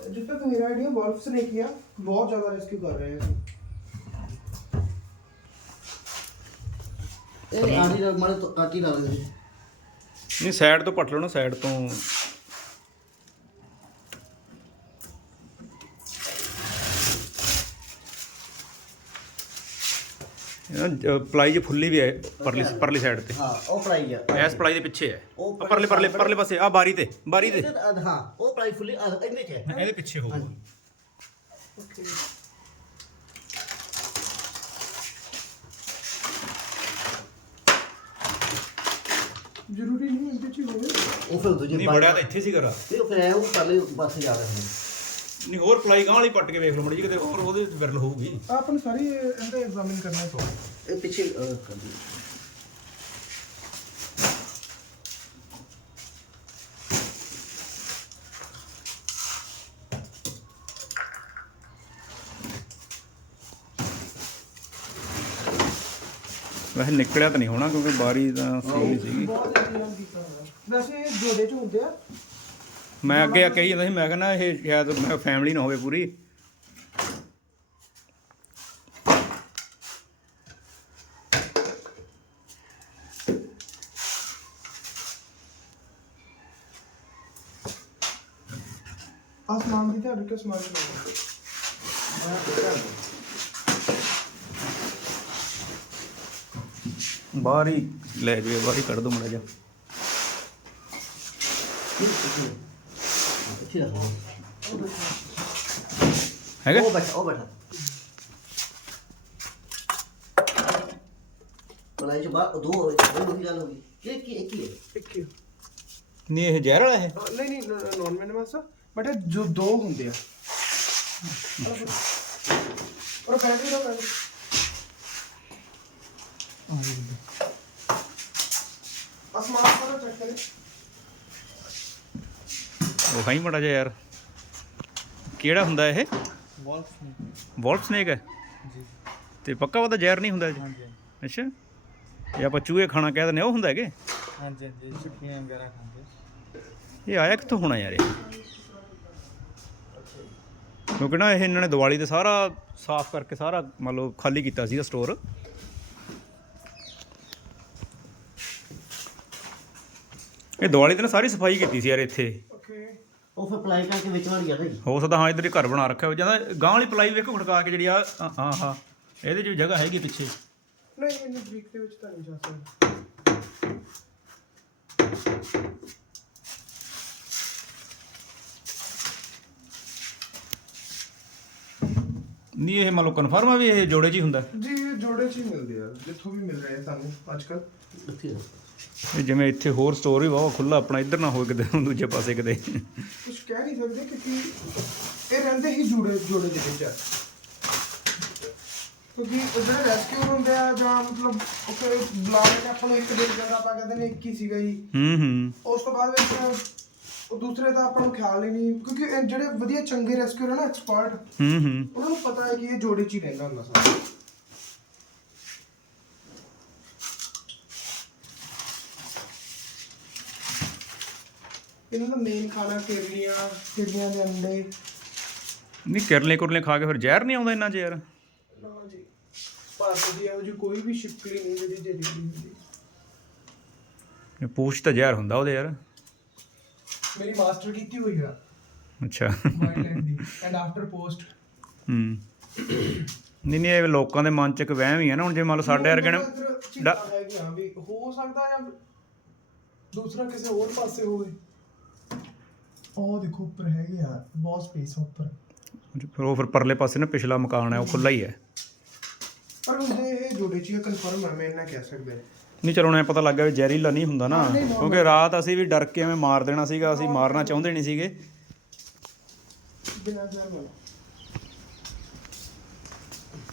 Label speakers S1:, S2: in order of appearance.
S1: ਜਿੱਥੇ ਤੱਕ ਮੇਰਾ ਆਈਡੀਆ ਵੋਲਫਸ ਨੇ ਕੀਤਾ ਬਹੁਤ ਜ਼ਿਆਦਾ ਰੈਸਕਿਊ ਕਰ ਰਹੇ ਆ
S2: ਇਹ ਆਂਟੀ ਦਾ ਮਾਰੇ ਤੋਂ ਆਂਟੀ ਲਾ ਦੇ
S3: ਨਹੀਂ ਸਾਈਡ ਤੋਂ ਪੱਟ ਲਓ ਨਾ ਸਾਈਡ ਤੋਂ ਪਲਾਈ ਚ ਫੁੱਲੀ ਵੀ ਹੈ ਪਰਲੀ ਸਾਈਡ ਤੇ
S2: ਹਾਂ ਉਹ ਪੜਾਈ ਆ
S3: ਐਸ ਪਲਾਈ ਦੇ ਪਿੱਛੇ ਹੈ
S2: ਉਹ
S3: ਪਰਲੇ ਪਾਸੇ ਆ ਬਾਰੀ ਤੇ
S2: ਹਾਂ ਉਹ ਪੜਾਈ ਫੁੱਲੀ ਇੰਨੇ ਚ ਹੈ
S3: ਇਹਦੇ ਪਿੱਛੇ ਹੋਊਗਾ
S1: ਓਕੇ ਜ਼ਰੂਰੀ ਨਹੀਂ ਇਹਦੇ ਚ ਹੀ ਹੋਵੇ
S2: ਉਹ ਫਿਰ ਦੂਜੇ
S3: ਨਹੀਂ ਬੜਿਆ ਤਾਂ ਇੱਥੇ ਸੀ ਘਰ
S2: ਇਹ ਫਿਰ ਉਹ ਪਰਲੇ ਪਾਸੇ ਜਾ ਰਹੇ ਨੇ
S3: ਨਹੀਂ ਹੋਰ ਪਲਾਈ ਗਾਂ ਵਾਲੀ ਪੱਟ ਕੇ ਵੇਖ ਲਓ ਮੜੀ ਜੀ ਕਿਤੇ ਹੋਰ ਉਹਦੇ ਵਿੱਚ ਵਿਰਲ ਹੋਊਗੀ
S1: ਆਪਾਂ ਨੂੰ ਸਾਰੀ ਇਹਦਾ ਐਗਜ਼ਾਮਿਨ ਕਰਨਾ ਪਊਗਾ
S2: ਇਹ ਪਿੱਛੇ ਕਰ ਦਿਓ
S3: ਵੈਸੇ ਨਿਕਲਿਆ ਤਾਂ ਨਹੀਂ ਹੋਣਾ ਕਿਉਂਕਿ ਬਾਰੀ ਤਾਂ ਸਹੀ ਸੀਗੀ
S1: ਬਹੁਤ ਇੰਤਜ਼ਾਮ ਕੀਤਾ ਹੋਇਆ ਵੈਸੇ ਇਹ ਜੋੜੇ ਚ ਹੁੰਦੇ ਆ
S3: ਮੈਂ ਅੱਗੇ ਕਹੀ ਜਾਂਦਾ ਸੀ ਮੈਂ ਕਹਿੰਦਾ ਇਹ ਸ਼ਾਇਦ ਮੈਂ ਫੈਮਿਲੀ ਨਾ ਹੋਵੇ ਪੂਰੀ
S1: ਆਸਮਾਨ ਦੀ ਧਿਆਨ ਰੱਖਿਓ ਸਮਾਨ ਚ
S3: ਬਾਹਰ ਹੀ ਲੈ ਜਾਵੇ ਬਾਹਰ ਹੀ ਕੱਢ ਦੋ ਮੜਾ ਜਾ
S2: ਅੱਛੀ ਲੱਗਦਾ
S3: ਹੈਗਾ
S2: ਉਹ ਬੈਠਾ ਪੜਾਈ ਚ ਬਾਅਦ ਦੋ ਹੀ ਗੱਲ ਹੋ ਗਈ ਕੀ ਹੈ
S1: ਇੱਕ ਹੀ
S3: ਨਹੀਂ ਇਹ ਜ਼ਹਿਰ ਵਾਲਾ ਹੈ
S1: ਨਹੀਂ ਨॉन ਵੈਨਮਸ ਬਟ ਇਹ ਜੋ ਦੋ ਹੁੰਦੇ ਆ ਔਰ ਬੈਟਰੀ ਦਾ ਬੈਟਰੀ ਆਸਮਾਨ ਪਰ ਚੈੱਕ ਕਰੇ
S3: ਉਹ ਖਾਈ ਮੜਾ ਜਾ ਯਾਰ ਕਿਹੜਾ ਹੁੰਦਾ ਇਹ ਵੋਲਫ ਸਨੇਕ ਹੈ
S1: ਜੀ
S3: ਤੇ ਪੱਕਾ ਉਹਦਾ ਜ਼ਹਿਰ ਨਹੀਂ ਹੁੰਦਾ ਜੀ
S1: ਹਾਂਜੀ
S3: ਅੱਛਾ ਇਹ ਆਪਾਂ ਚੂਹੇ ਖਾਣਾ ਕਹਿ ਦਿੰਦੇ ਉਹ ਹੁੰਦਾ ਹੈਗੇ
S1: ਹਾਂਜੀ ਚੁੱਕੀਆਂ ਵਗੈਰਾ ਖਾਂਦੇ
S3: ਇਹ ਆਇਆ ਕਿੱਥੋਂ ਹੋਣਾ ਯਾਰ ਇਹ ਕਿਉਂਕਿ ਨਾ ਇਹ ਇਹਨਾਂ ਨੇ ਦੀਵਾਲੀ ਤੇ ਸਾਰਾ ਸਾਫ਼ ਕਰਕੇ ਸਾਰਾ ਮੰਨ ਲਓ ਖਾਲੀ ਕੀਤਾ ਸੀਗਾ ਸਟੋਰ ਇਹ ਦੀਵਾਲੀ ਤੇ ਨਾ ਸਾਰੀ ਸਫਾਈ ਕੀਤੀ ਸੀ ਯਾਰ ਇੱਥੇ
S1: ਓਕੇ
S2: ਉਹ ਫਿਰ ਪੜਾਈ ਕਰਕੇ ਵਿੱਚ ਵੜ ਗਿਆ ਨਾ ਜੀ
S3: ਹੋ ਸਕਦਾ ਹਾਂ ਇੱਧਰ ਹੀ ਘਰ ਬਣਾ ਰੱਖਿਆ ਹੋ ਜਾਂਦਾ ਗਾਂ ਵਾਲੀ ਪਲਾਈ ਵੇਖੋ ਖੜਕਾ ਕੇ ਜਿਹੜੀ ਆ ਹਾਂ ਇਹਦੇ 'ਚ ਵੀ ਜਗ੍ਹਾ ਹੈਗੀ ਪਿੱਛੇ
S1: ਨਹੀਂ ਮੈਨੂੰ ਬ੍ਰੇਕ ਦੇ ਵਿੱਚ ਤਾਂ ਨਹੀਂ ਜਾ ਸਕਦਾ
S3: ਨਹੀਂ ਇਹ ਮੰਨ ਲਓ ਕਨਫਰਮ ਆ ਵੀ ਇਹ ਜੋੜੇ 'ਚ ਹੀ ਹੁੰਦਾ
S1: ਜੀ ਇਹ ਜੋੜੇ ਚ ਹੀ ਮਿਲਦੇ ਆ ਜਿੱਥੋਂ ਵੀ ਮਿਲ ਰਹੇ ਆ ਸਾਨੂੰ ਅੱਜ ਕੱਲ
S2: ਉੱਥੇ
S3: ਇਹ ਜਿਵੇਂ ਇੱਥੇ ਹੋਰ ਸਟੋਰ ਵੀ ਬਹੁਤ ਖੁੱਲਾ ਆਪਣਾ ਇੱਧਰ ਨਾ ਹੋਵੇ ਕਿਤੇ ਦੂਜੇ ਪਾਸੇ ਕਿਤੇ
S1: ਕੁਝ ਕਹਿ ਨਹੀਂ ਸਕਦੇ ਕਿਉਂਕਿ ਇਹ ਰਹਿੰਦੇ ਹੀ ਜੋੜੇ ਦੇ ਵਿੱਚ ਆ ਕਿਉਂਕਿ ਜਿਹੜੇ ਰੈਸਕਿਊ ਹੁੰਦੇ ਆ ਜਾਂ ਮਤਲਬ ਉੱਥੇ ਬੁਲਾਉਣੇ ਨੇ ਆਪਾਂ ਨੂੰ ਇੱਕ ਦਿਨ ਜਗ੍ਹਾ ਆਪਾਂ ਕਹਿੰਦੇ ਨੇ ਇੱਕ ਹੀ ਸੀਗਾ ਜੀ ਉਸ ਤੋਂ ਬਾਅਦ ਵਿੱਚ ਉਹ ਦੂਸਰੇ ਦਾ ਆਪਾਂ ਨੂੰ ਖਿਆਲ ਹੀ ਨਹੀਂ ਕਿਉਂਕਿ ਇਹ ਜਿਹੜੇ ਵਧੀਆ ਚੰਗੇ ਰੈਸਕਿਊਰ ਹੈ ਨਾ ਐਕਸਪਰਟ ਉਹਨਾਂ ਨੂੰ ਪਤਾ ਹੈ ਕਿ ਇਹ ਜੋੜੇ 'ਚ ਹੀ ਰਹਿੰਦਾ ਹੁੰਦਾ ਸਾਰਾ ਇਹਨਾਂ ਦਾ ਮੇਨ ਖਾਣਾ ਕਿਰਲੀਆਂ ਦੇ ਅੰਡੇ
S3: ਨਹੀਂ ਕਿਰਲੇ ਖਾ ਕੇ ਫਿਰ ਜ਼ਹਿਰ ਨਹੀਂ ਆਉਂਦਾ ਇੰਨਾ 'ਚ ਯਾਰ
S1: ਨਾ ਜੀ ਭਾਰਤ ਦੀ ਇਹੋ ਜਿਹੀ ਕੋਈ ਵੀ ਸ਼ਿਪਕਲੀ ਨਹੀਂ ਜਿਹੜੀ ਜ਼ਹਿਰੀਲੀ ਹੁੰਦੀ
S3: ਇਹ ਪੂਛ ਤਾਂ ਜ਼ਹਿਰ ਹੁੰਦਾ ਉਹਦੇ ਯਾਰ
S1: ਮੇਰੀ ਮਾਸਟਰ ਕੀਤੀ ਹੋਈ ਆ
S3: ਅੱਛਾ
S1: ਵਾਈਲਡ ਦੀ ਐਂਡ ਆਫਟਰ ਪੋਸਟ
S3: ਨਹੀਂ ਇਹ ਲੋਕਾਂ ਦੇ ਮਨ 'ਚ ਇੱਕ ਵਹਿਮ ਹੀ ਹੈ ਨਾ ਹੁਣ ਜੇ ਮੰਨ ਲਓ ਸਾਡੇ ਵਰਗੇ ਨੇ
S1: ਹੈਗੀਆਂ ਵੀ ਹੋ ਸਕਦਾ ਜਾਂ ਦੂਸਰਾ ਕਿਸੇ ਹੋਰ ਪਾਸੇ ਹੋਵੇ ਉਹ ਦੇਖੋ ਉੱਪਰ ਹੈਗੀ ਆ ਬਹੁਤ ਸਪੇਸ ਉੱਪਰ
S3: ਫਿਰ ਉਹ ਪਰਲੇ ਪਾਸੇ ਨਾ ਪਿਛਲਾ ਮਕਾਨ ਹੈ ਉਹ ਖੁੱਲਾ ਹੀ ਹੈ
S1: ਪਰ ਹੁੰਦੇ ਇਹ ਜੋੜੇ ਚ ਕਨਫਰਮ ਹੈ ਮੈਂ ਇਹਨਾਂ ਕਹਿ ਸਕਦੇ
S3: ਨਹੀਂ ਚਲੋ ਐਂ ਪਤਾ ਲੱਗ ਗਿਆ ਵੀ ਜ਼ਹਿਰੀਲਾ ਨਹੀਂ ਹੁੰਦਾ ਨਾ ਕਿਉਂਕਿ ਰਾਤ ਅਸੀਂ ਵੀ ਡਰ ਕੇ ਐਵੇਂ ਮਾਰ ਦੇਣਾ ਸੀਗਾ ਅਸੀਂ ਮਾਰਨਾ ਚਾਹੁੰਦੇ ਨਹੀਂ ਸੀਗੇ
S1: ਬਿਨਾਂ ਜ਼ਹਿਰ ਵਾਲਾ